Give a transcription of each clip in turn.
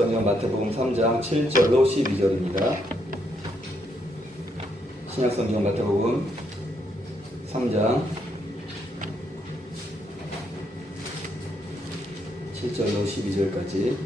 신약성경 마태복음 3장 7절로 12절입니다. 신약성경 마태복음 3장 7절로 12절까지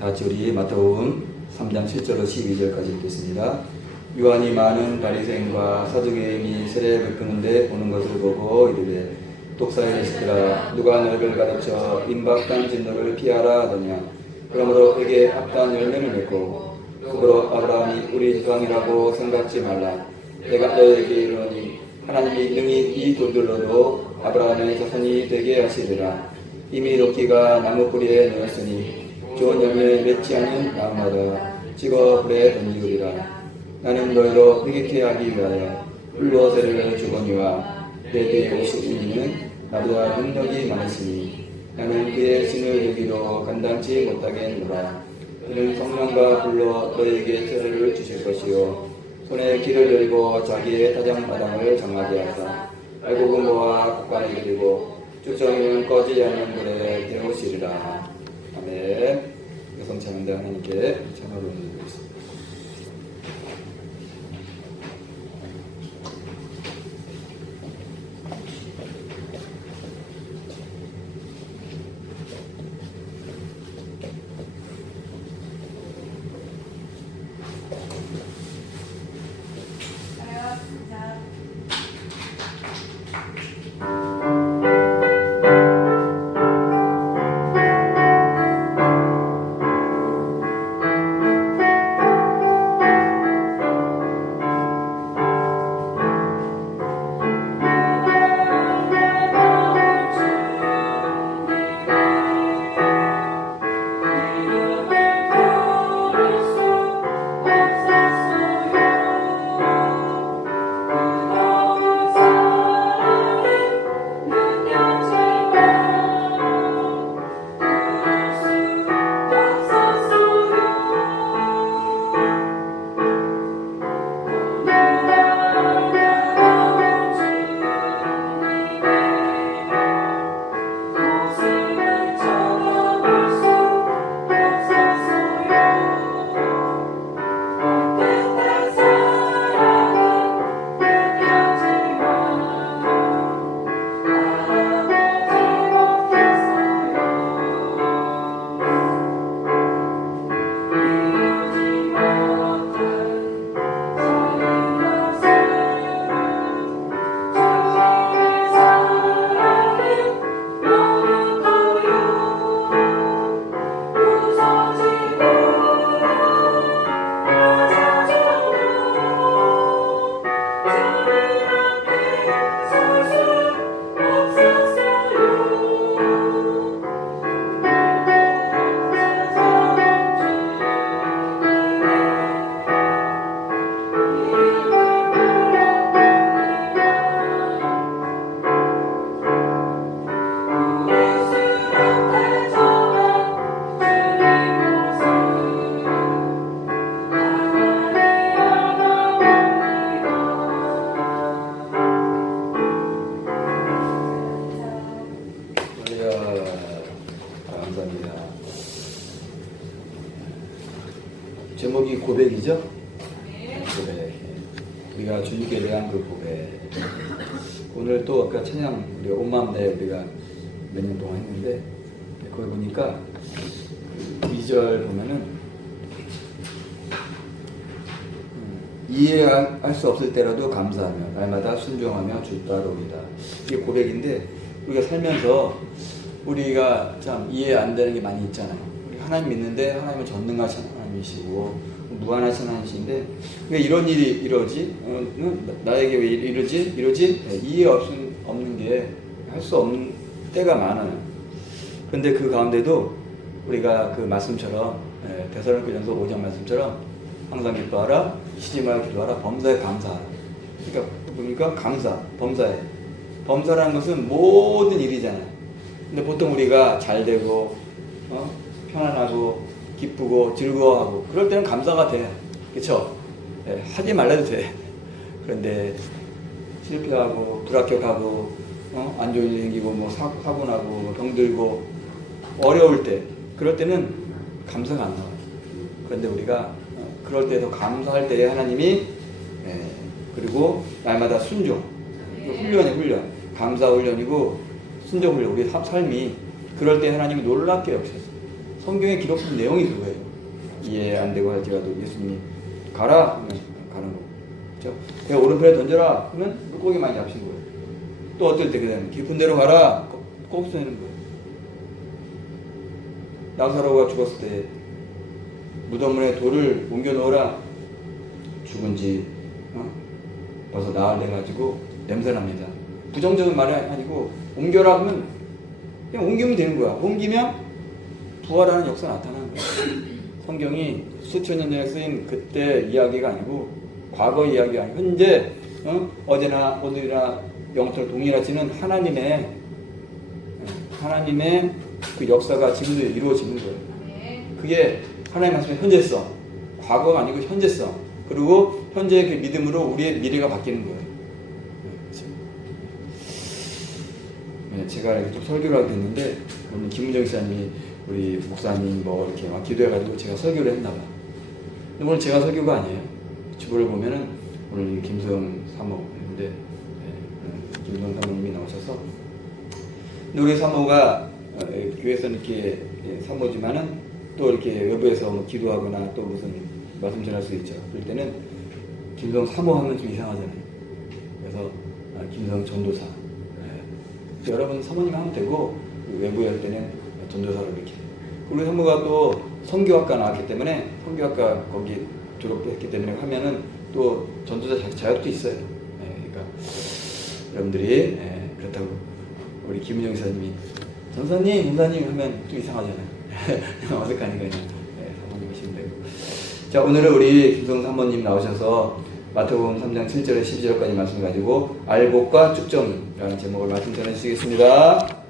다같이 우리 마태복음 3장 7절로 12절까지 읽겠습니다. 요한이 많은 바리새인과 사두개인이 세례 베푸는데 오는 것을 보고 이르되 독사의 시키라 누가 너를 가르쳐 임박한 진노를 피하라 하더냐. 그러므로 그에게 합당 열매를 맺고 그러므로 아브라함이 우리 조상이라고 생각지 말라. 내가 너에게 이르노니 하나님이 능히 이 돌들로도 아브라함의 자손이 되게 하시리라. 이미 롯기가 나무 뿌리에 놓였으니 좋은 열매 맺지 않은 나무마다 찍어 불에 던지우리라. 나는 너희로 회개케 하기 위하여 불로 세례를 주거니와 내 뒤에 오실 이는 나보다 능력이 많으시니 나는 그의 신을 여기도 감당치 못하겠노라. 그는 성령과 불로 너희에게 세례를 주실 것이요 손에 길을 열고 자기의 타작마당을 정하게 하사 알곡은 곡간에 그리고 쭉정이는 꺼지지 않는 불에 데우시리라. 아멘. 여성 찬양대 하나님께 찬양을 올려드리겠습니다. 제목이 고백이죠? 고백. 우리가 주님께 대한 그 고백. 오늘 또 아까 찬양 우리 온마음내 우리가 몇 년 동안 했는데 거기 보니까 2절 보면은 이해할 수 없을 때라도 감사하며 날마다 순종하며 주 따르리다. 이게 고백인데 우리가 살면서 우리가 참 이해 안 되는 게 많이 있잖아요. 우리 하나님 믿는데 하나님은 전능하신 하나님이시고 무한하신 하나님이신데 왜 이런 일이 이러지? 나에게 왜 이러지? 이해 없는 게 할 수 없는 때가 많아요. 그런데 그 가운데도 우리가 그 말씀처럼 데살로니가전서 5장 말씀처럼 항상 기뻐하라, 쉬지 말고 기도하라, 범사에 감사하라. 그러니까 보니까 감사, 범사에. 범사라는 것은 모든 일이잖아요. 근데 보통 우리가 잘 되고 편안하고 기쁘고 즐거워하고 그럴 때는 감사가 돼. 그렇죠? 하지 말라도 돼. 그런데 실패하고 불합격하고 안 좋은 일 생기고 뭐 사고 나고 뭐 병들고 어려울 때 그럴 때는 감사가 안 나와요. 그런데 우리가 그럴 때 더 감사할 때에 하나님이 그리고 날마다 순종 훈련이 훈련 감사 훈련이고 순종 훈련 우리 삶이 그럴 때 하나님이 놀랍게 역사했어요. 성경에 기록된 내용이 그거예요. 이해 안 되고 할지라도 예수님이 가라 하면 가는 거고 그렇죠? 그냥 오른편에 던져라 하면 물고기 많이 잡힌 거예요. 또 어떨 때 그냥 깊은 데로 가라 꼭 쏘는 거예요. 나사로가 죽었을 때 무덤문에 돌을 옮겨 놓으라 죽은 지 벌써 나흘 돼가지고 냄새납니다. 부정적인 말이 아니고 옮겨라 하면 그냥 옮기면 되는 거야. 옮기면 부활하는 역사가 나타나는 거야. 성경이 수천 년 전에 쓰인 그때 이야기가 아니고 과거 이야기가 아니고 현재 어제나 오늘이나 영토를 동일하지는 하나님의 그 역사가 지금도 이루어지는 거예요. 그게 하나님 말씀의 현재성, 과거가 아니고 현재성. 그리고 현재의 그 믿음으로 우리의 미래가 바뀌는 거예요. 제가 이렇게 좀 설교를 하게 됐는데 오늘 김은정 목사님이 우리 목사님 뭐 이렇게 막 기도해가지고 제가 설교를 했나 봐. 근데 오늘 제가 설교가 아니에요. 주보를 보면은 오늘 김수영 사모인데 김수영 사모님이 나오셔서 근데 우리 사모가 교회에서는 이렇게 사모지만은 또 이렇게 외부에서 뭐 기도하거나 또 무슨 말씀 전할 수 있죠. 그럴 때는 김수영 사모하면 좀 이상하잖아요. 그래서 김수영 전도사. 여러분 사모님 하면 되고 외부에 할 때는 전도사로 이렇게. 우리 사모가 또 선교학과 나왔기 때문에 선교학과 거기 졸업했기 때문에 하면은 또 전도사 자격도 있어요. 그러니까 여러분들이 그렇다고 우리 김은영 사님이 전사님, 문사님 하면 좀 이상하잖아요. 어색하니까 그냥 사모님 하시면 되고. 자, 오늘은 우리 김성 사모님 나오셔서 마태복음 3장 7절에 12절까지 말씀 가지고 알곡과 쭉정이라는 제목을 말씀 전해 주시겠습니다.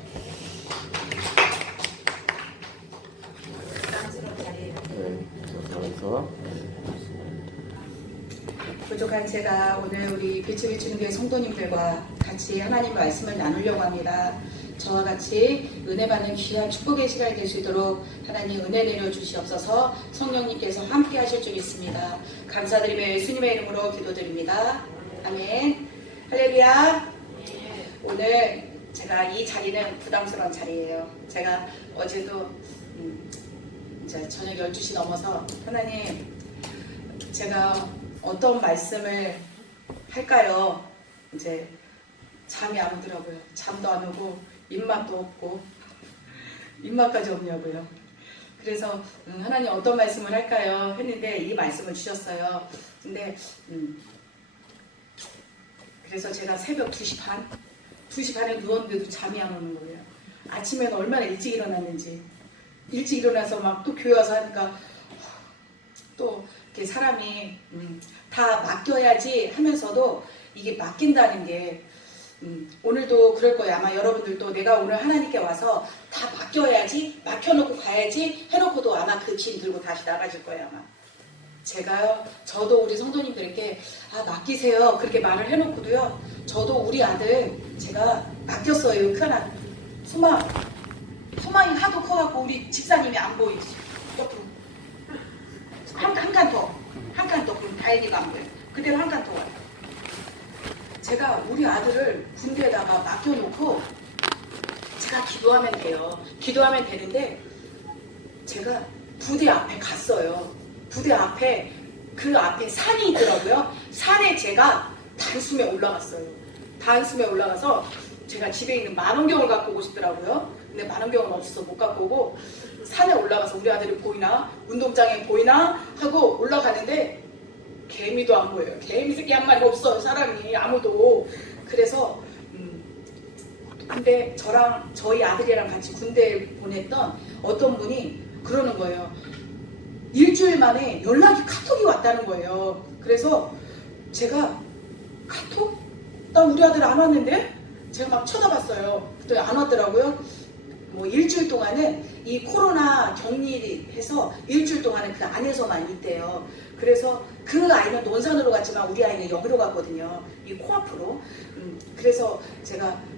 부족한 제가 오늘 우리 빛을 비추는 교회 성도님들과 같이 하나님 말씀을 나누려고 합니다. 저와 같이 은혜 받는 귀한 축복의 시간이 될 수 있도록 하나님 은혜 내려주시옵소서. 성령님께서 함께 하실 줄 믿습니다. 감사드리며 예수님의 이름으로 기도드립니다. 아멘. 할렐루야. 오늘 제가 이 자리는 부담스러운 자리예요. 제가 어제도 이제 저녁 12시 넘어서 하나님 제가 어떤 말씀을 할까요? 이제 잠이 안 오더라고요. 잠도 안 오고 입맛도 없고 입맛까지 없냐고요. 그래서 하나님 어떤 말씀을 할까요? 했는데 이 말씀을 주셨어요. 근데 그래서 제가 새벽 2시 반? 2시 반에 누웠는데도 잠이 안 오는 거예요. 아침에는 얼마나 일찍 일어났는지. 일찍 일어나서 막 또 교회 와서 하니까 또 이렇게 사람이 다 맡겨야지 하면서도 이게 맡긴다는 게 오늘도 그럴 거예요. 아마 여러분들도 내가 오늘 하나님께 와서 다 맡겨야지, 맡겨놓고 가야지 해놓고도 아마 그 짐 들고 다시 나가실 거예요. 아마 제가요, 저도 우리 성도님들에게 맡기세요 그렇게 말을 해놓고도요, 저도 우리 아들 제가 맡겼어요. 큰 아들 소망이 하도 커갖고 우리 집사님이 안 보이지. 옆으로 한 칸 더 그럼 다행히가 안 보여요. 그대로 한 칸 더 와요. 제가 우리 아들을 군대에다가 맡겨놓고 제가 기도하면 돼요. 기도하면 되는데 제가 부대 앞에 갔어요. 부대 앞에 그 앞에 산이 있더라고요. 산에 제가 단숨에 올라갔어요. 단숨에 올라가서 제가 집에 있는 만원경을 갖고 오고 싶더라고요. 근데 만원경은 없어서 못 갖고 오고 산에 올라가서 우리 아들이 보이나? 운동장에 보이나? 하고 올라가는데 개미도 안 보여요. 개미 새끼 한 마리 없어요. 사람이 아무도. 그래서 근데 저랑 저희 아들이랑 같이 군대에 보냈던 어떤 분이 그러는 거예요. 일주일 만에 카톡이 왔다는 거예요. 그래서 제가 카톡? 나 우리 아들 안 왔는데? 제가 막 쳐다봤어요. 그때 안 왔더라고요. 뭐 일주일 동안은 이 코로나 격리해서 일주일 동안은 그 안에서만 있대요. 그래서 그 아이는 논산으로 갔지만 우리 아이는 여기로 갔거든요. 이 코앞으로. 그래서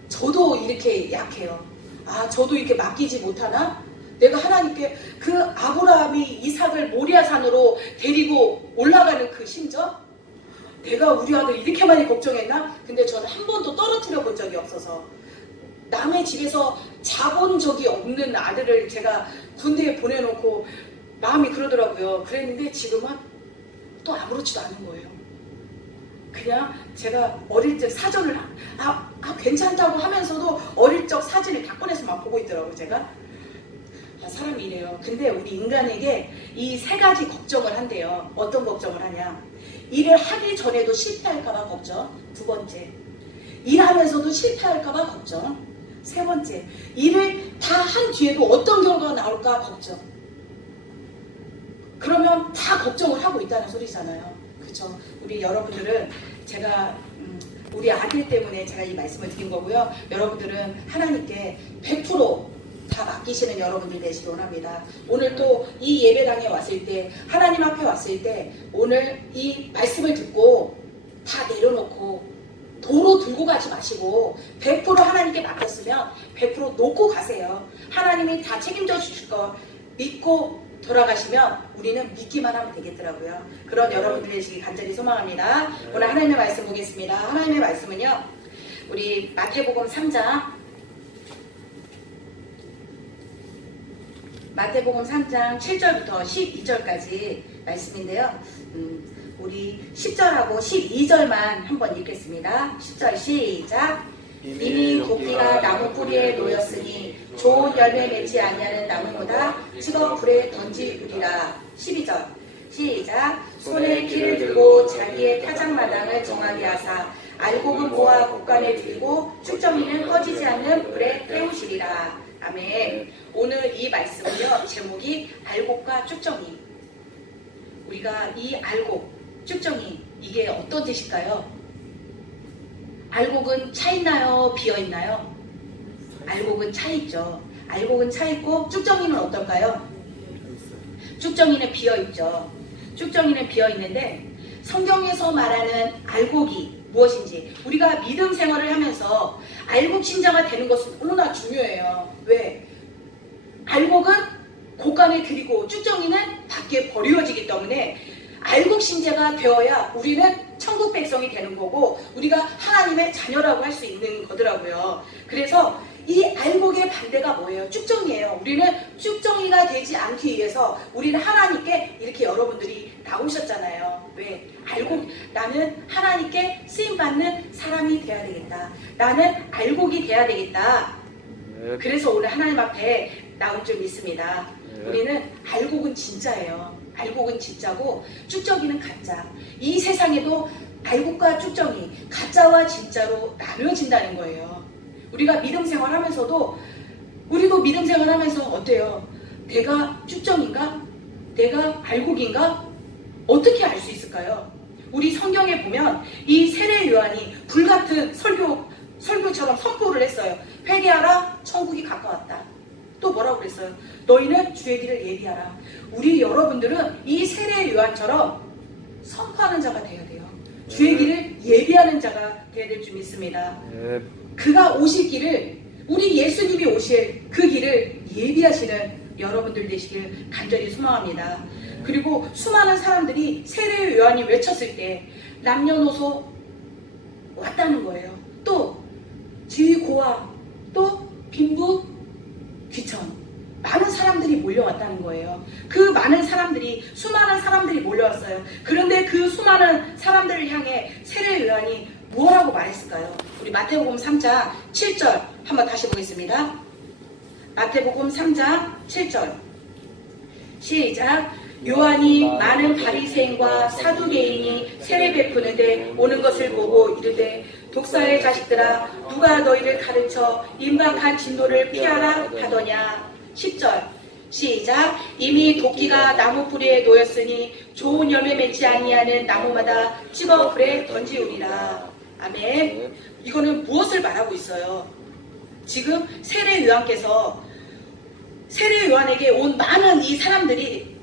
저도 이렇게 약해요. 아, 저도 이렇게 맡기지 못하나? 내가 하나님께 그 아브라함이 이삭을 모리아산으로 데리고 올라가는 그 심정? 내가 우리 아들 이렇게 많이 걱정했나? 근데 저는 한 번도 떨어뜨려 본 적이 없어서 남의 집에서 자본 적이 없는 아들을 제가 군대에 보내놓고 마음이 그러더라고요. 그랬는데 지금은 또 아무렇지도 않은 거예요. 그냥 제가 어릴 적 사전을 괜찮다고 하면서도 어릴 적 사진을 다 꺼내서 막 보고 있더라고요. 제가 사람이 이래요. 근데 우리 인간에게 이 세 가지 걱정을 한대요. 어떤 걱정을 하냐? 일을 하기 전에도 실패할까봐 걱정. 두 번째, 일하면서도 실패할까봐 걱정. 세 번째, 일을 다 한 뒤에도 어떤 결과가 나올까 걱정. 그러면 다 걱정을 하고 있다는 소리잖아요. 그렇죠? 우리 여러분들은 제가 우리 아들 때문에 제가 이 말씀을 드린 거고요. 여러분들은 하나님께 100% 다 맡기시는 여러분들 되시기 원합니다. 오늘 또 이 예배당에 왔을 때, 하나님 앞에 왔을 때, 오늘 이 말씀을 듣고 다 내려놓고 도로 들고 가지 마시고 100% 하나님께 맡겼으면 100% 놓고 가세요. 하나님이 다 책임져 주실 거 믿고 돌아가시면 우리는 믿기만 하면 되겠더라고요. 그런 여러분들 되시기 간절히 소망합니다. 오늘 하나님의 말씀 보겠습니다. 하나님의 말씀은요, 우리 마태복음 3장 7절부터 12절까지 말씀인데요. 우리 10절하고 12절만 한번 읽겠습니다. 10절 시작. 이미 도끼가 나무 뿌리에 놓였으니 좋은 열매 맺지 아니하는 나무보다 찍어 불에 던지우리라. 12절 시작. 손에 키를 들고 자기의 타작마당을 정하게 하사 알곡은 모아 곡간에 들이고 쭉정이는 꺼지지 않는 불에 태우시리라. 아멘. 오늘 이 말씀은요, 제목이 알곡과 쭉정이. 우리가 이 알곡, 쭉정이, 이게 어떤 뜻일까요? 알곡은 차 있나요? 비어 있나요? 알곡은 차 있죠. 알곡은 차 있고 쭉정이는 어떨까요? 쭉정이는 비어 있죠. 쭉정이는 비어 있는데 성경에서 말하는 알곡이 무엇인지, 우리가 믿음 생활을 하면서 알곡 신자가 되는 것은 너무나 중요해요. 왜? 알곡은 곡간에 들이고 쭉정이는 밖에 버려지기 때문에 알곡 신자가 되어야 우리는 천국 백성이 되는 거고 우리가 하나님의 자녀라고 할 수 있는 거더라고요. 그래서 이 알곡의 반대가 뭐예요? 쭉정이에요. 우리는 쭉정이가 되지 않기 위해서 우리는 하나님께 이렇게 여러분들이 나오셨잖아요. 왜? 알곡, 나는 하나님께 쓰임받는 사람이 돼야 되겠다. 나는 알곡이 돼야 되겠다. 그래서 오늘 하나님 앞에 나온 줄 믿습니다. 우리는 알곡은 진짜예요. 알곡은 진짜고 쭉정이는 가짜. 이 세상에도 알곡과 쭉정이, 가짜와 진짜로 나누어진다는 거예요. 우리가 믿음 생활하면서도 우리도 믿음 생활하면서 어때요? 내가 쭉정인가? 내가 알곡인가? 어떻게 알 수 있을까요? 우리 성경에 보면 이 세례 요한이 불같은 설교처럼 선포를 했어요. 회개하라, 천국이 가까웠다. 또 뭐라고 그랬어요? 너희는 주의 길을 예비하라. 우리 여러분들은 이 세례 요한처럼 선포하는 자가 되어야 돼요. 주의 길을 예비하는 자가 되어야 될 줄 믿습니다. 그가 오실 길을, 우리 예수님이 오실 그 길을 예비하시는 여러분들 되시길 간절히 소망합니다. 그리고 수많은 사람들이 세례 요한이 외쳤을 때 남녀노소 왔다는 거예요. 또 지위고아, 또 빈부 귀천, 많은 사람들이 몰려왔다는 거예요. 그 많은 사람들이, 수많은 사람들이 몰려왔어요. 그런데 그 수많은 사람들을 향해 세례 요한이 뭐라고 말했을까요? 우리 마태복음 3장 7절 한번 다시 보겠습니다. 마태복음 3장 7절 시작. 요한이 많은 바리새인과 사두개인이 세례 베푸는데 오는 것을 보고 이르되 독사의 자식들아, 누가 너희를 가르쳐 임박한 진노를 피하라 하더냐. 10절 시작. 이미 도끼가 나무 뿌리에 놓였으니 좋은 열매 맺지 아니하는 나무마다 찍어 불에 던지우리라. 아멘. 이거는 무엇을 말하고 있어요? 지금 세례 요한께서 세례 요한에게 온 많은 이 사람들이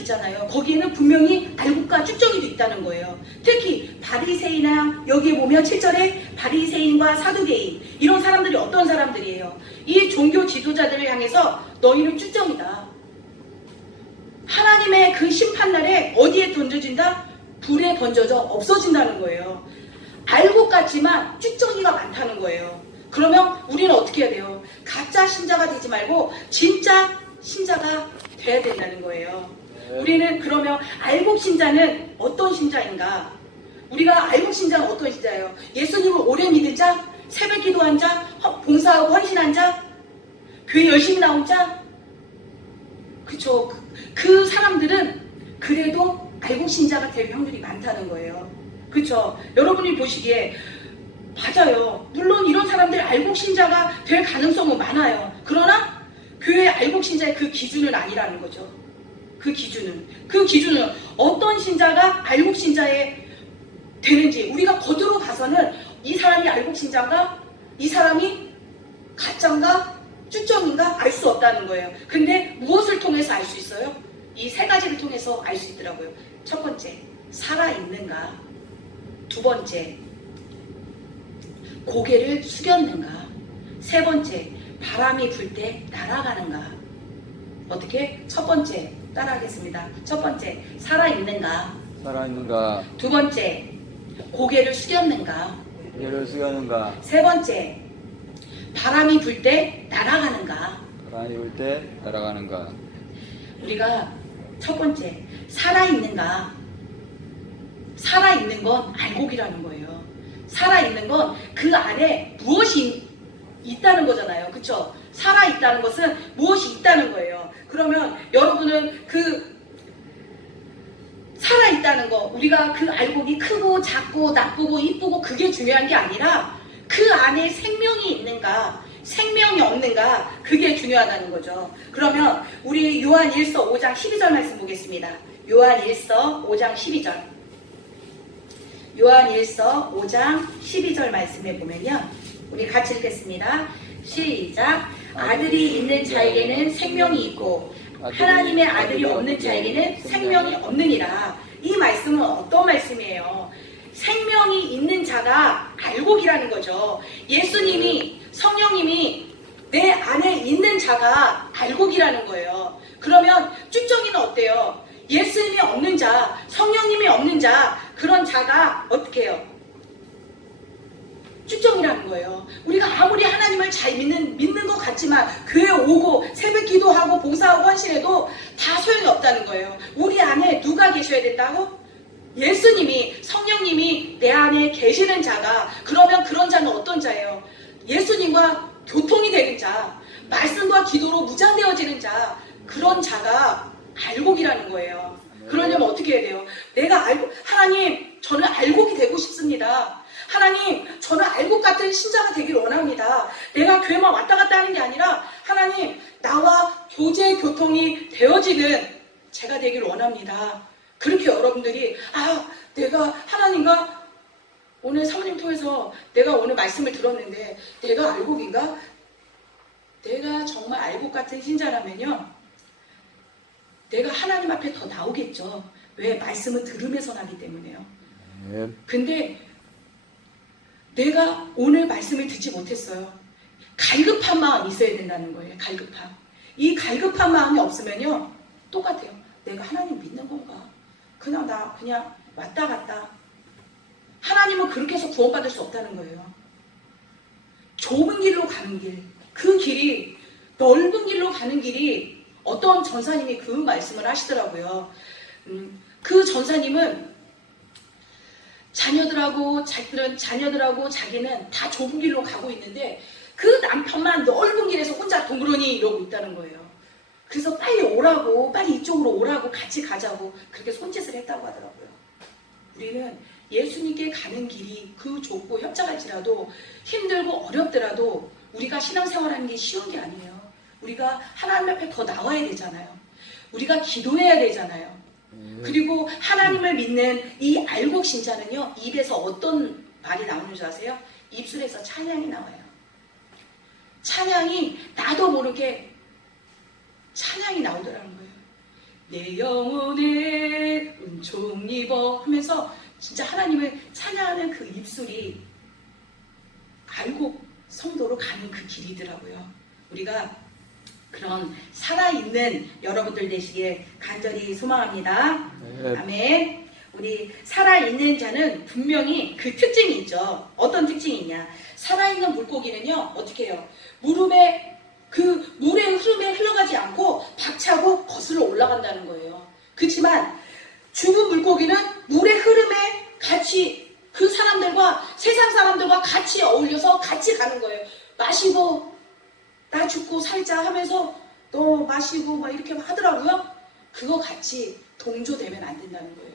있잖아요. 거기에는 분명히 알곡과 쭉정이도 있다는 거예요. 특히 바리새인이나 여기에 보면 7절에 바리새인과 사두개인 이런 사람들이 어떤 사람들이에요? 이 종교 지도자들을 향해서 너희는 쭉정이다. 하나님의 그 심판날에 어디에 던져진다? 불에 던져져 없어진다는 거예요. 알곡 같지만 쭉정이가 많다는 거예요. 그러면 우리는 어떻게 해야 돼요? 가짜 신자가 되지 말고 진짜 신자가 돼야 된다는 거예요. 우리는 그러면 알곡 신자는 어떤 신자인가? 우리가 알곡 신자는 어떤 신자예요? 예수님을 오래 믿은 자? 새벽 기도한 자? 봉사하고 헌신한 자? 교회 열심히 나온 자? 그쵸. 그 사람들은 그래도 알곡 신자가 될 확률이 많다는 거예요. 그쵸. 여러분이 보시기에 맞아요. 물론 이런 사람들 알곡 신자가 될 가능성은 많아요. 그러나 교회 알곡 신자의 그 기준은 아니라는 거죠. 그 기준은 어떤 신자가 알곡 신자에 되는지 우리가 겉으로 봐서는 이 사람이 알곡 신자인가? 이 사람이 가짜인가? 쭉정인가? 알 수 없다는 거예요. 근데 무엇을 통해서 알 수 있어요? 이 세 가지를 통해서 알 수 있더라고요. 첫 번째, 살아있는가? 두 번째, 고개를 숙였는가? 세 번째, 바람이 불 때 날아가는가? 어떻게? 첫 번째, 따라하겠습니다. 첫 번째, 살아있는가? 살아있는가? 두 번째, 고개를 숙였는가? 고개를 숙였는가? 세 번째, 바람이 불 때 날아가는가? 바람이 불 때 날아가는가? 우리가 첫 번째, 살아있는가? 살아있는 건 알곡이라는 거예요. 살아있는 건 그 안에 무엇이 있다는 거잖아요. 그쵸? 살아있다는 것은 무엇이 있다는 거예요. 그러면 여러분은 그 살아있다는 거, 우리가 그 알곡이 크고 작고 나쁘고 이쁘고 그게 중요한 게 아니라 그 안에 생명이 있는가, 생명이 없는가, 그게 중요하다는 거죠. 그러면 우리 요한 1서 5장 12절 말씀 보겠습니다. 요한 1서 5장 12절. 요한 1서 5장 12절 말씀에 보면요. 우리 같이 읽겠습니다. 시작. 아들이 있는 자에게는 생명이 있고 하나님의 아들이 없는 자에게는 생명이 없느니라. 이 말씀은 어떤 말씀이에요? 생명이 있는 자가 알곡이라는 거죠. 예수님이, 성령님이 내 안에 있는 자가 알곡이라는 거예요. 그러면 쭉정이는 어때요? 예수님이 없는 자, 성령님이 없는 자, 그런 자가 어떻게 해요? 쭉정이라는 거예요. 우리가 아무리 하나님을 잘 믿는 것 같지만 교회 오고 새벽 기도하고 봉사하고 헌신해도 다 소용이 없다는 거예요. 우리 안에 누가 계셔야 된다고? 예수님이, 성령님이 내 안에 계시는 자가, 그러면 그런 자는 어떤 자예요? 예수님과 교통이 되는 자, 말씀과 기도로 무장되어지는 자, 그런 자가 알곡이라는 거예요. 그러려면 어떻게 해야 돼요? 내가 하나님, 저는 알곡이 되고 싶습니다. 하나님, 저는 알곡 같은 신자가 되기를 원합니다. 내가 교회만 왔다 갔다 하는 게 아니라 하나님, 나와 교제 교통이 되어지는 제가 되기를 원합니다. 그렇게 여러분들이 내가 하나님과 오늘 사모님 통해서 내가 오늘 말씀을 들었는데 내가 알곡인가? 내가 정말 알곡 같은 신자라면요, 내가 하나님 앞에 더 나오겠죠. 왜? 말씀은 들으면서 나기 때문에요. 근데 내가 오늘 말씀을 듣지 못했어요. 갈급한 마음이 있어야 된다는 거예요. 갈급함. 이 갈급한 마음이 없으면요, 똑같아요. 내가 하나님 믿는 건가? 그냥 왔다 갔다. 하나님은 그렇게 해서 구원받을 수 없다는 거예요. 좁은 길로 가는 길, 그 길이, 넓은 길로 가는 길이, 어떤 전사님이 그 말씀을 하시더라고요. 그 전사님은 자녀들하고 자기는 다 좁은 길로 가고 있는데 그 남편만 넓은 길에서 혼자 동그러니 이러고 있다는 거예요. 그래서 빨리 오라고, 빨리 이쪽으로 오라고, 같이 가자고 그렇게 손짓을 했다고 하더라고요. 우리는 예수님께 가는 길이 그 좁고 협착할지라도 힘들고 어렵더라도 우리가 신앙생활하는 게 쉬운 게 아니에요. 우리가 하나님 앞에 더 나와야 되잖아요. 우리가 기도해야 되잖아요. 그리고 하나님을 믿는 이 알곡 신자는요, 입에서 어떤 말이 나오는 줄 아세요? 입술에서 찬양이 나와요. 찬양이 나도 모르게 찬양이 나오더라는 거예요. 내 영혼에 은총 입어 하면서 진짜 하나님을 찬양하는 그 입술이 알곡 성도로 가는 그 길이더라고요. 우리가 그런 살아있는 여러분들 되시길 간절히 소망합니다. 아멘. 우리 살아있는 자는 분명히 그 특징이 있죠. 어떤 특징이 있냐? 살아있는 물고기는요, 어떻게 해요? 무릎에 그 물의 흐름에 흘러가지 않고 박차고 거슬러 올라간다는 거예요. 그렇지만 죽은 물고기는 물의 흐름에 같이 그 사람들과 세상 사람들과 같이 어울려서 같이 가는 거예요. 마시고 나 죽고 살자 하면서 너 마시고 막 이렇게 하더라고요. 그거 같이 동조되면 안 된다는 거예요.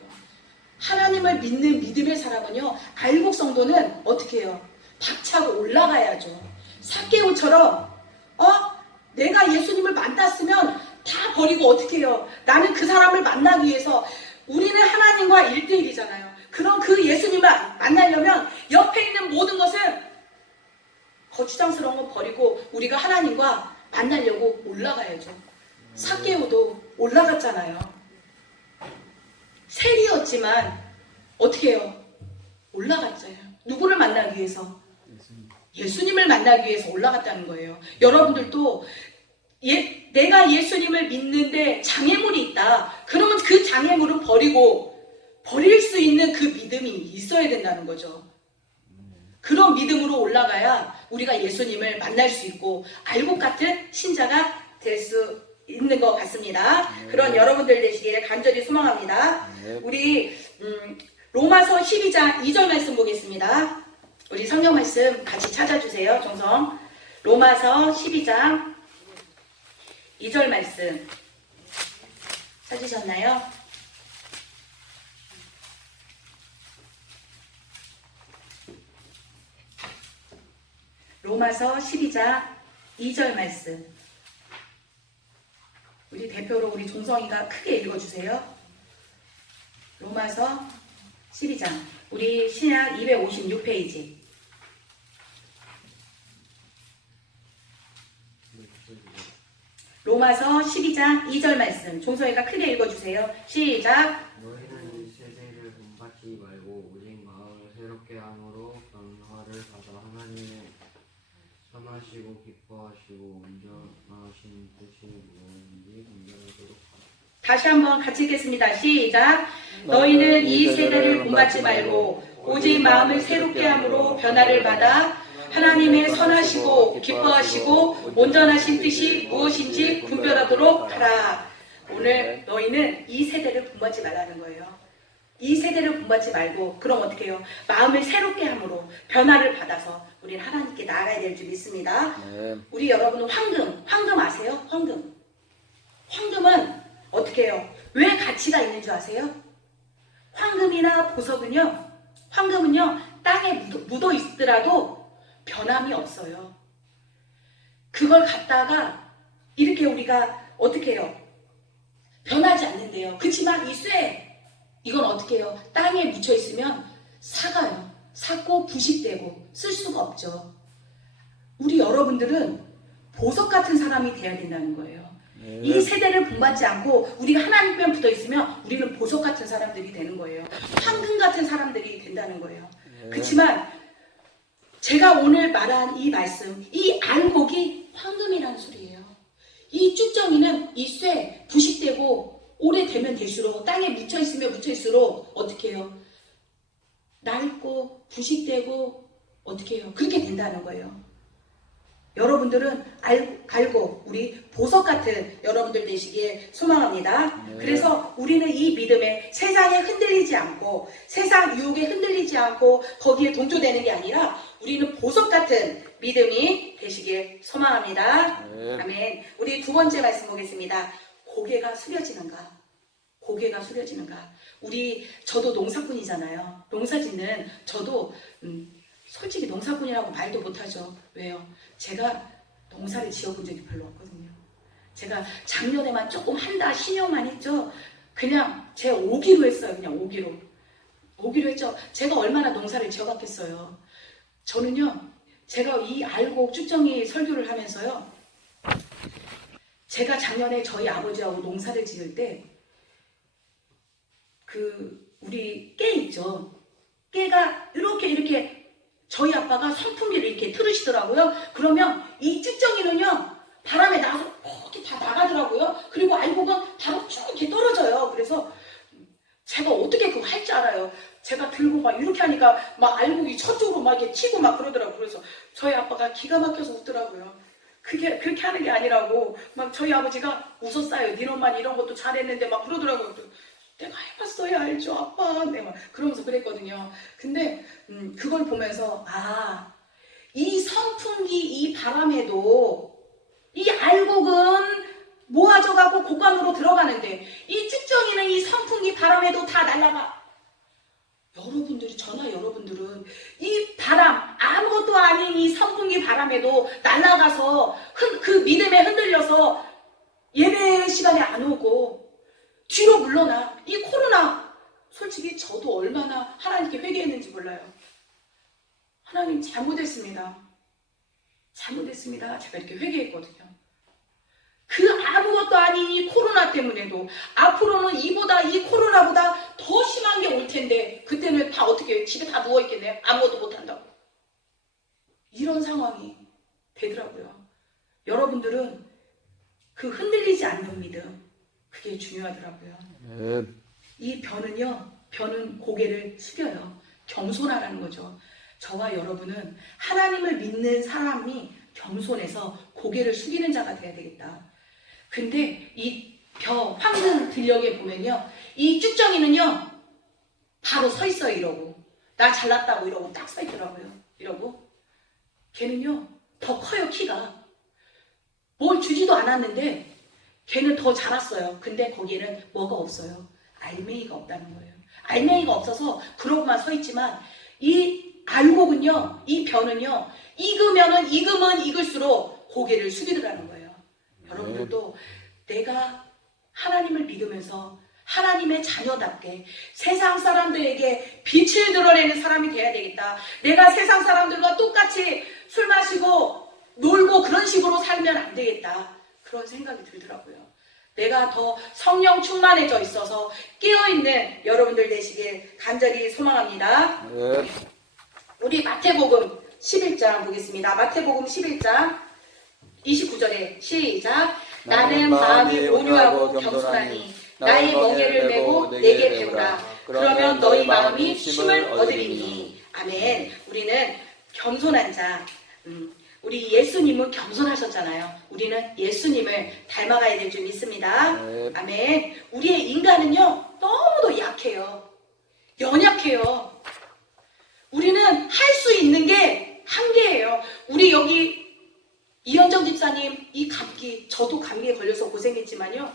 하나님을 믿는 믿음의 사람은요, 알곡 성도는 어떻게 해요? 박차고 올라가야죠. 삭개오처럼 내가 예수님을 만났으면 다 버리고 어떻게 해요? 나는 그 사람을 만나기 위해서 우리는 하나님과 1대1이잖아요. 그럼 그 예수님을 만나려면 옆에 있는 모든 것은 거추장스러운 거 버리고 우리가 하나님과 만나려고 올라가야죠. 삭개오도 올라갔잖아요. 셀이었지만 어떻게 해요? 올라갔어요. 누구를 만나기 위해서? 예수님을 만나기 위해서 올라갔다는 거예요. 여러분들도 내가 예수님을 믿는데 장애물이 있다. 그러면 그 장애물을 버릴 수 있는 그 믿음이 있어야 된다는 거죠. 그런 믿음으로 올라가야 우리가 예수님을 만날 수 있고 알곡 같은 신자가 될 수 있는 것 같습니다. 그런 여러분들 되시길 간절히 소망합니다. 우리 로마서 12장 2절 말씀 보겠습니다. 우리 성경 말씀 같이 찾아주세요. 정성. 로마서 12장 2절 말씀 찾으셨나요? 로마서 12장 2절 말씀. 우리 대표로 우리 종성이가 크게 읽어주세요. 로마서 12장. 우리 신약 256페이지. 로마서 12장 2절 말씀. 종성이가 크게 읽어주세요. 시작. 너희는 이 세대를 본받지 말고 오직 마음을 새롭게 함으로 변화를 받아 하나님의 선하시고 기뻐하시고 온전하신 뜻이 무엇인지 분별하도록 하라. 다시 한번 같이 읽겠습니다. 시작. 너희는 이 세대를 본받지 말고 오직 마음을 새롭게 함으로 변화를 받아 하나님의 선하시고 기뻐하시고 온전하신 뜻이 무엇인지 분별하도록 하라. 오늘 너희는 이 세대를 본받지 말라는 거예요. 이 세대를 본받지 말고 그럼 어떻게 해요? 마음을 새롭게 함으로 변화를 받아서 우리는 하나님께 나아가야 될 줄 믿습니다. 우리 여러분은 황금 아세요? 황금은 어떻게 해요? 왜 가치가 있는 줄 아세요? 황금이나 보석은요, 땅에 묻어 있더라도 변함이 없어요. 그걸 갖다가 이렇게 우리가 어떻게 해요? 변하지 않는데요. 그렇지만 이 쇠, 이건 어떻게 해요? 땅에 묻혀 있으면 삭아요. 삭고 부식되고 쓸 수가 없죠. 우리 여러분들은 보석 같은 사람이 돼야 된다는 거예요. 이 세대를 본받지 않고 우리가 하나님께 붙어 있으면 우리는 보석 같은 사람들이 되는 거예요. 황금 같은 사람들이 된다는 거예요. 그렇지만 제가 오늘 말한 이 말씀, 이 알곡이 황금이라는 소리예요. 이 쭉정이는 이 쇠 부식되고 오래되면 될수록 땅에 묻혀있으면 묻혀있을수록 어떻게 해요? 낡고 부식되고 어떻게 해요? 그렇게 된다는 거예요. 여러분들은 알고 우리 보석 같은 여러분들 되시길 소망합니다. 그래서 우리는 이 믿음에 세상에 흔들리지 않고 세상 유혹에 흔들리지 않고 거기에 동조되는 게 아니라 우리는 보석 같은 믿음이 되시길 소망합니다. 아멘. 우리 두 번째 말씀 보겠습니다. 고개가 숙여지는가? 고개가 숙여지는가? 저도 농사꾼이잖아요. 농사짓는 저도 솔직히 농사꾼이라고 말도 못하죠. 왜요? 제가 농사를 지어본 적이 별로 없거든요. 제가 작년에만 조금 한다 신용만 했죠. 그냥 제 오기로 했어요. 그냥 오기로 했죠. 제가 얼마나 농사를 지어봤겠어요. 저는요, 제가 이 알곡 쭉정이 설교를 하면서요, 제가 작년에 저희 아버지하고 농사를 지을 때 우리 깨 있죠. 깨가 이렇게 저희 아빠가 선풍기를 이렇게 틀으시더라고요. 그러면 이 쭉정이는요 바람에 나서 이렇게 다 나가더라고요. 그리고 알곡은 바로 쭉 이렇게 떨어져요. 그래서 제가 어떻게 그거 할 줄 알아요. 제가 들고 막 이렇게 하니까 막 알곡이 저쪽으로 막 이렇게 튀고 막 그러더라고요. 그래서 저희 아빠가 기가 막혀서 웃더라고요. 그게 그렇게 하는 게 아니라고 막 저희 아버지가 웃었어요. 네 엄마는 이런 것도 잘했는데 막 그러더라고요. 내가 해봤어야 알죠 아빠. 네, 막 그러면서 그랬거든요. 근데 그걸 보면서 이 선풍기 이 바람에도 이 알곡은 모아져가고 곡간으로 들어가는데 이 쭉정이는 이 선풍기 바람에도 다 날아가. 여러분들이 저나 여러분들은 이 바람 아무것도 아닌 이 선풍기 바람에도 날아가서 그 믿음에 흔들려서 예배 시간에 안 오고 뒤로 물러나. 이 코로나 솔직히 저도 얼마나 하나님께 회개했는지 몰라요. 하나님 잘못했습니다. 제가 이렇게 회개했거든요. 그 아무것도 아닌 이 코로나 때문에도 앞으로는 이 코로나보다 더 심한 게 올 텐데 그때는 다 어떻게 해요? 집에 다 누워있겠네요. 아무것도 못한다고. 이런 상황이 되더라고요. 여러분들은 그 흔들리지 않는 믿음 그게 중요하더라고요. 이 벼는 고개를 숙여요. 겸손하라는 거죠. 저와 여러분은 하나님을 믿는 사람이 겸손해서 고개를 숙이는 자가 돼야 되겠다. 근데 이 황금 들녘에 보면요. 이 쭉정이는요. 바로 서 있어요. 이러고. 나 잘났다고 이러고 딱 서 있더라고요. 이러고. 걔는요. 더 커요. 키가. 뭘 주지도 않았는데 걔는 더 자랐어요. 근데 거기에는 뭐가 없어요. 알맹이가 없다는 거예요. 알맹이가 없어서 그러고만 서 있지만 이 알곡은요. 이 벼는요. 익으면 익을수록 고개를 숙이더라는 거예요. 여러분들도 내가 하나님을 믿으면서 하나님의 자녀답게 세상 사람들에게 빛을 드러내는 사람이 돼야 되겠다. 내가 세상 사람들과 똑같이 술 마시고 놀고 그런 식으로 살면 안 되겠다. 그런 생각이 들더라고요. 내가 더 성령 충만해져 있어서 깨어있는 여러분들 되시길 간절히 소망합니다. 우리 마태복음 11장 보겠습니다. 마태복음 11장 29절에 시작. 나는 마음이 온유하고 겸손하니 나의 멍에를 메고 내게 배우라. 그러면 너희 마음이 쉼을 얻으리니. 아멘. 우리는 겸손한 자. 우리 예수님은 겸손하셨잖아요. 우리는 예수님을 닮아가야 될 줄 믿습니다. 아멘. 우리의 인간은요 너무도 약해요. 연약해요. 우리는 할 수 있는 게 한계예요. 우리 여기 이현정 집사님 이 감기, 저도 감기에 걸려서 고생했지만요.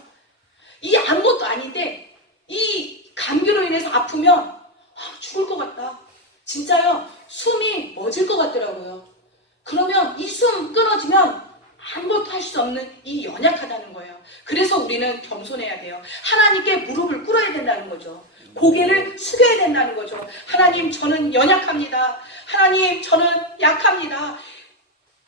이 아무것도 아닌데 이 감기로 인해서 아프면 죽을 것 같다. 진짜요. 숨이 멎을 것 같더라고요. 그러면 이 숨 끊어지면 아무것도 할 수 없는 이 연약하다는 거예요. 그래서 우리는 겸손해야 돼요. 하나님께 무릎을 꿇어야 된다는 거죠. 고개를 숙여야 된다는 거죠. 하나님 저는 연약합니다. 하나님 저는 약합니다.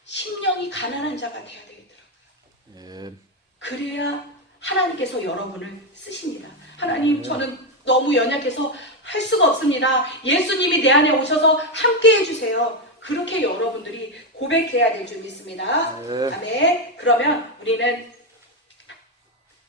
심령이 가난한 자가 돼야 되겠더라고요. 그래야 하나님께서 여러분을 쓰십니다. 하나님 저는 너무 연약해서 할 수가 없습니다. 예수님이 내 안에 오셔서 함께 해주세요. 그렇게 여러분들이 고백해야 될 줄 믿습니다. 아멘. 그러면 우리는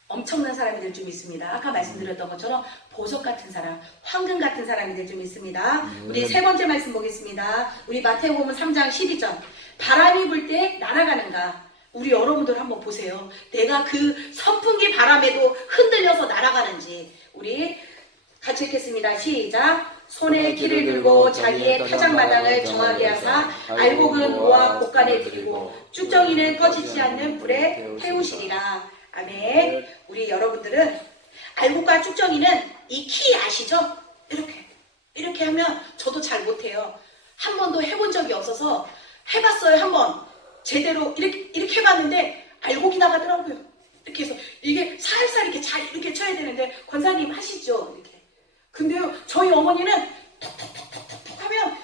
엄청난 사람이 될 줄 믿습니다. 아까 말씀드렸던 것처럼 보석 같은 사람, 황금 같은 사람이 될 줄 믿습니다. 우리 세 번째 말씀 보겠습니다. 우리 마태복음 3장 12절. 바람이 불 때 날아가는가? 우리 여러분들 한번 보세요. 내가 그 선풍기 바람에도 흔들려서 날아가는지. 우리 같이 읽겠습니다. 시작. 손에 키를 들고 자기의 타작마당을 정하게 하사 알곡은 모아 곡간에 들이고 쭉정이는 꺼지지 않는 불에 태우시리라. 아멘. 우리 여러분들은 알곡과 쭉정이는 이 키 아시죠? 이렇게 하면 저도 잘 못해요. 한 번도 해본 적이 없어서 해봤어요. 한번 제대로 이렇게 해봤는데 알곡이 나가더라고요. 이렇게 해서 이게 살살 이렇게 잘 이렇게 쳐야 되는데 권사님 하시죠? 이렇게. 근데요 저희 어머니는 톡톡톡톡톡 하면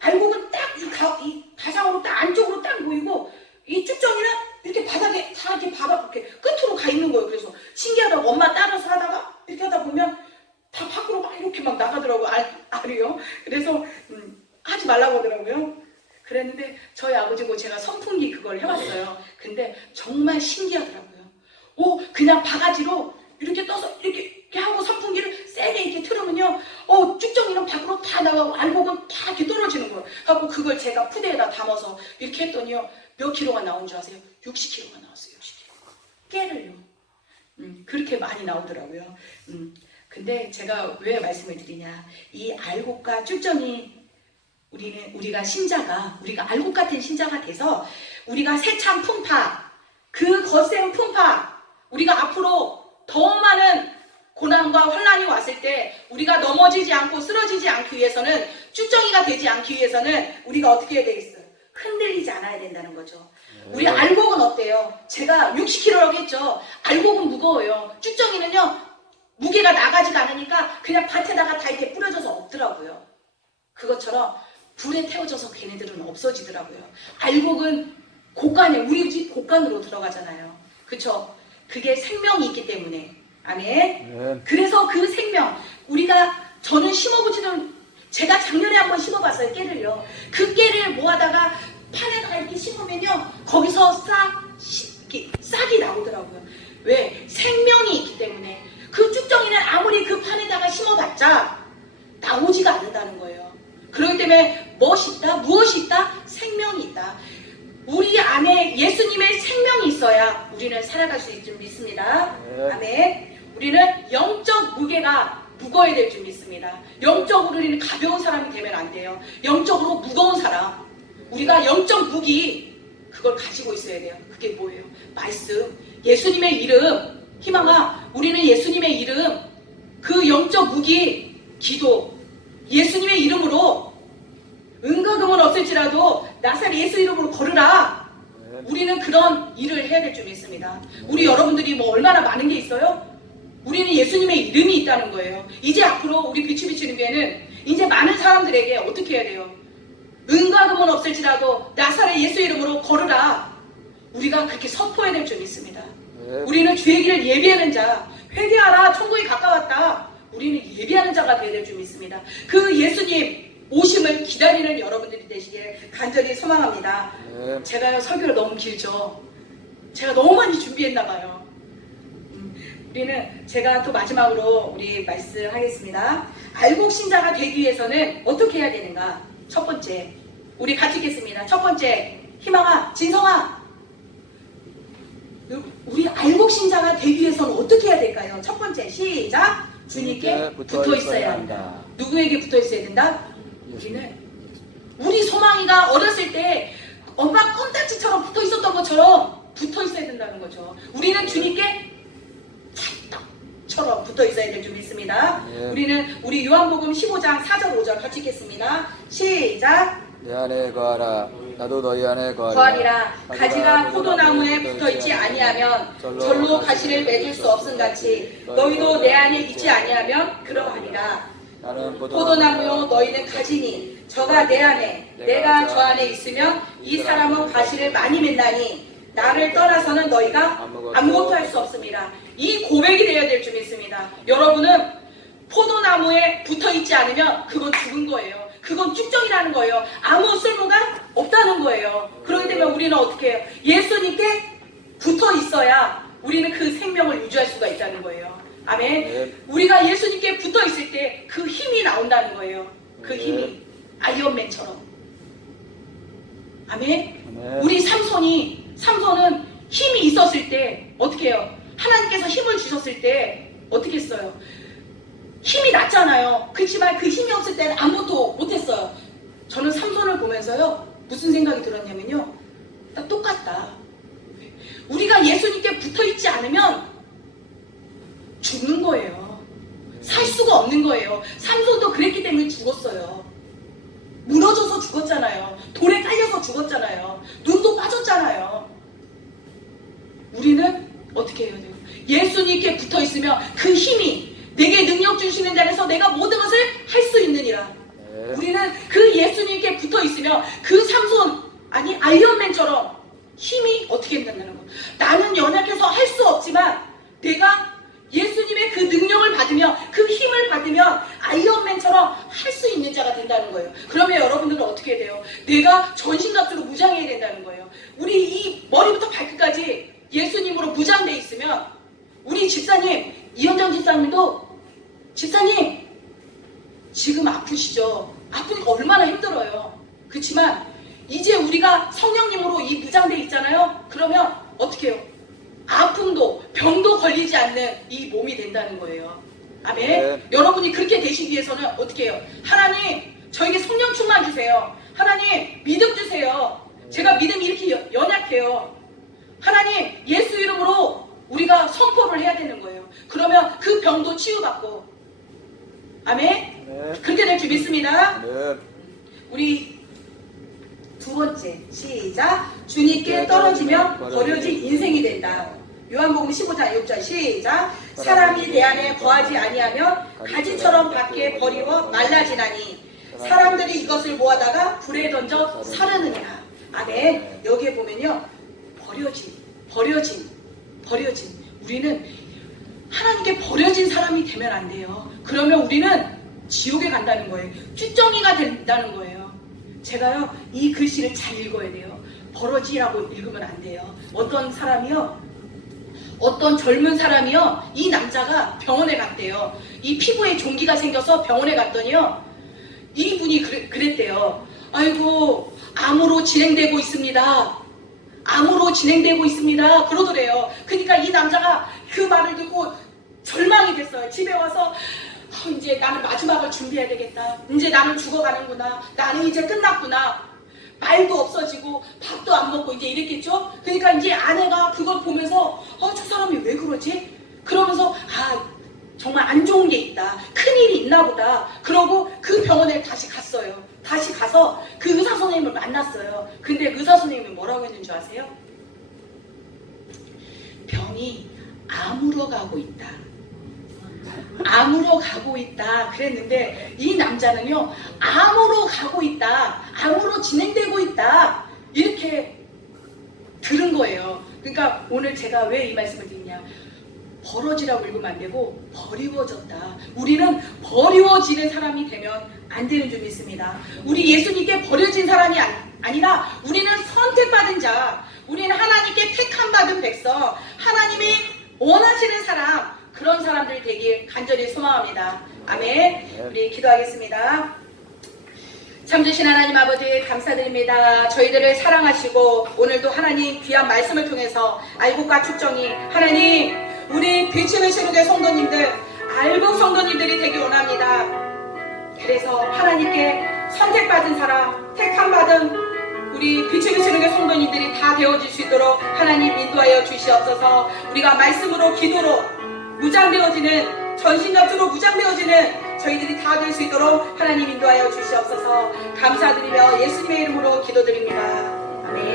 알곡은 딱 이 가상으로 딱 안쪽으로 딱 모이고 이 쭉정이는 이렇게 바닥에 다 이렇게 박아 저희 아버지고 제가 선풍기 그걸 해봤어요. 근데 정말 신기하더라고요. 그냥 바가지로 이렇게 떠서 이렇게 하고 선풍기를 세게 이렇게 틀으면요. 쭉정이는 밖으로 다 나가고 알곡은 다 이렇게 떨어지는 거예요. 하고 그걸 제가 푸대에다 담아서 이렇게 했더니요. 몇 킬로가 나온 줄 아세요? 60킬로가 나왔어요. 60킬로. 깨를요. 그렇게 많이 나오더라고요. 근데 제가 왜 말씀을 드리냐. 이 알곡과 쭉정이 우리가 신자가, 우리가 알곡 같은 신자가 돼서 우리가 세찬 풍파, 그 거센 풍파, 우리가 앞으로 더 많은 고난과 환난이 왔을 때 우리가 넘어지지 않고 쓰러지지 않기 위해서는, 쭉정이가 되지 않기 위해서는 우리가 어떻게 해야 되겠어요? 흔들리지 않아야 된다는 거죠. 우리 알곡은 어때요? 제가 60kg라고 했죠. 알곡은 무거워요. 쭉정이는요, 무게가 나가지가 않으니까 그냥 밭에다가 다 이렇게 뿌려져서 없더라고요. 그것처럼 불에 태워져서 걔네들은 없어지더라고요. 알곡은 곡간에, 우리 집 곡간으로 들어가잖아요. 그쵸? 그게 생명이 있기 때문에. 아멘. 그래서 그 생명, 저는 심어보지는, 제가 작년에 한번 심어봤어요, 깨를요. 그 깨를 모아다가 판에다가 이렇게 심으면요, 거기서 싹이 나오더라고요. 왜? 생명이 있기 때문에. 그 쭉정이는 아무리 그 판에다가 심어봤자 나오지가 않는다는 거예요. 그렇기 때문에 무엇이 있다? 생명이 있다. 우리 안에 예수님의 생명이 있어야 우리는 살아갈 수 있을 줄 믿습니다. 아멘. 우리는 영적 무게가 무거워야 될 줄 믿습니다. 영적으로 우리는 가벼운 사람이 되면 안 돼요. 영적으로 무거운 사람. 우리가 영적 무기, 그걸 가지고 있어야 돼요. 그게 뭐예요? 말씀. 예수님의 이름. 희망아, 우리는 예수님의 이름, 그 영적 무기, 기도. 예수님의 이름으로 은과 금은 없을지라도 나사렛 예수 이름으로 걸으라. 우리는 그런 일을 해야 될 줄 믿습니다. 우리 여러분들이 뭐 얼마나 많은 게 있어요? 우리는 예수님의 이름이 있다는 거예요. 이제 앞으로 우리 빛이 비치는 교회는 이제 많은 사람들에게 어떻게 해야 돼요? 은과 금은 없을지라도 나사렛 예수 이름으로 걸으라. 우리가 그렇게 선포해야 될 줄 믿습니다. 우리는 주의 길을 예비하는 자, 회개하라, 천국이 가까웠다. 우리는 예비하는 자가 되어야 될 줄 믿습니다. 그 예수님 오심을 기다리는 여러분들이 되시길 간절히 소망합니다. 제가요, 설교가 너무 길죠. 제가 너무 많이 준비했나 봐요. 우리는, 제가 또 마지막으로 우리 말씀하겠습니다. 알곡 신자가 되기 위해서는 어떻게 해야 되는가? 첫 번째, 우리 같이 읽겠습니다. 첫 번째, 희망아, 진성아, 우리 알곡 신자가 되기 위해서는 어떻게 해야 될까요? 첫 번째, 시작. 주님께 붙어 있어야 한다. 누구에게 붙어 있어야 된다? 우리 소망이가 어렸을 때 엄마 껌딱지처럼 붙어 있었던 것처럼 붙어 있어야 된다는 거죠. 우리는 주님께 찰떡처럼 붙어 있어야 될 줄 믿습니다. 우리는 우리 요한복음 15장 4절 5절 같이 읽겠습니다. 시작. 내 안에 거하라. 나도 너희 안에 거하리라. 가지가 포도나무에 붙어있지 아니하면 절로 가시를 맺을 수 없음같이 너희도 내 안에 있지 아니하면 그러하리라. 나는 포도나무요 너희는 가지니 저가 내 안에 내가 저 안에 있으면 이 사람은 가시를 많이 맺나니 나를 떠나서는 너희가 아무것도 할 수 없습니다. 이 고백이 되어야 될 줄 믿습니다. 여러분은 포도나무에 붙어있지 않으면 그건 죽은 거예요. 그건 쭉정이라는 거예요. 아무 쓸모가 없다는 거예요. 그렇기 때문에 우리는 어떻게 해요? 예수님께 붙어 있어야 우리는 그 생명을 유지할 수가 있다는 거예요. 아멘. 우리가 예수님께 붙어 있을 때 그 힘이 나온다는 거예요. 그 힘이 아이언맨처럼. 아멘. 우리 삼손은 힘이 있었을 때 어떻게 해요? 하나님께서 힘을 주셨을 때 어떻게 했어요? 힘이 났잖아요. 그렇지만 그 힘이 없을 때는 아무것도 못했어요. 저는 삼손을 보면서요, 무슨 생각이 들었냐면요, 딱 똑같다. 우리가 예수님께 붙어있지 않으면 죽는 거예요. 살 수가 없는 거예요. 삼손도 그랬기 때문에 죽었어요. 무너져서 죽었잖아요. 돌에 깔려서 죽었잖아요. 눈도 빠졌잖아요. 우리는 어떻게 해야 돼요? 예수님께 붙어있으면 그 힘이 내게 능력 주시는 자에서 내가 모든 것을 할 수 있느니라. 우리는 그 예수님께 붙어있으면 그 삼손, 아니 아이언맨처럼 힘이 어떻게 된다는 거. 나는 연약해서 할 수 없지만 내가 예수님의 그 능력을 받으면, 그 힘을 받으면 아이언맨처럼 할 수 있는 자가 된다는 거예요. 그러면 여러분들은 어떻게 돼요? 내가 전신갑주로 무장해야 된다는 거예요. 우리 이 머리부터 발끝까지 예수님으로 무장돼 있으면 우리 집사님, 이현정 집사님도 집사님 지금 아프시죠? 아프니까 얼마나 힘들어요. 그렇지만 이제 우리가 성령님으로 이 무장돼 있잖아요. 그러면 어떻게 해요? 아픔도 병도 걸리지 않는 이 몸이 된다는 거예요. 아멘. 네. 여러분이 그렇게 되시기 위해서는 어떻게 해요? 하나님 저에게 성령 충만 주세요. 하나님 믿음 주세요. 제가 믿음이 이렇게 연약해요. 하나님 예수 이름으로 우리가 선포를 해야 되는 거예요. 그러면 그 병도 치유받고 아멘. 네. 그렇게 될 줄 믿습니다. 네. 우리 두 번째 시작. 주님께 떨어지면 버려진 인생이 된다. 요한복음 15장 6절 시작. 사람이 내 안에 거하지 아니하면 가지처럼 밖에 버리워 말라지나니 사람들이 이것을 모아다가 불에 던져 사르느니라. 아멘. 여기에 보면요 버려진 우리는 하나님께 버려진 사람이 되면 안 돼요. 그러면 우리는 지옥에 간다는 거예요. 쭈쩡이가 된다는 거예요. 제가요 이 글씨를 잘 읽어야 돼요. 버러지라고 읽으면 안 돼요. 어떤 사람이요, 어떤 젊은 사람이요, 이 남자가 병원에 갔대요. 이 피부에 종기가 생겨서 병원에 갔더니요, 이분이 그랬대요. 아이고 암으로 진행되고 있습니다. 암으로 진행되고 있습니다. 그러더래요. 그러니까 이 남자가 그 말을 듣고 절망이 됐어요. 집에 와서 이제 나는 마지막을 준비해야 되겠다. 이제 나는 죽어가는구나. 나는 이제 끝났구나. 말도 없어지고 밥도 안 먹고 이제 이랬겠죠. 그러니까 이제 아내가 그걸 보면서 저 사람이 왜 그러지? 그러면서 정말 안 좋은 게 있다. 큰일이 있나 보다. 그러고 그 병원에 다시 갔어요. 다시 가서 그 의사 선생님을 만났어요. 근데 의사 선생님이 뭐라고 했는 줄 아세요? 병이 암으로 가고 있다. 암으로 가고 있다 그랬는데 이 남자는요 암으로 가고 있다, 암으로 진행되고 있다 이렇게 들은 거예요. 그러니까 오늘 제가 왜 이 말씀을 드리냐, 버러지라고 읽으면 안 되고 버리워졌다. 우리는 버리워지는 사람이 되면 안 되는 줄 믿습니다. 우리 예수님께 버려진 사람이 아니라 우리는 선택받은 자, 우리는 하나님께 택함 받은 백성, 하나님이 원하시는 사람, 그런 사람들이 되길 간절히 소망합니다. 아멘. 우리 기도하겠습니다. 참주신 하나님 아버지 감사드립니다. 저희들을 사랑하시고 오늘도 하나님 귀한 말씀을 통해서 알곡과 축정이 하나님 우리 빛의 시국의 성도님들, 알곡 성도님들이 되길 원합니다. 그래서 하나님께 선택받은 사람, 택함받은 우리 빛의 시국의 성도님들이 다 되어질 수 있도록 하나님 인도하여 주시옵소서. 우리가 말씀으로 기도로 무장되어지는, 전신갑주로 무장되어지는 저희들이 다 될 수 있도록 하나님 인도하여 주시옵소서. 감사드리며 예수님의 이름으로 기도드립니다. 아멘.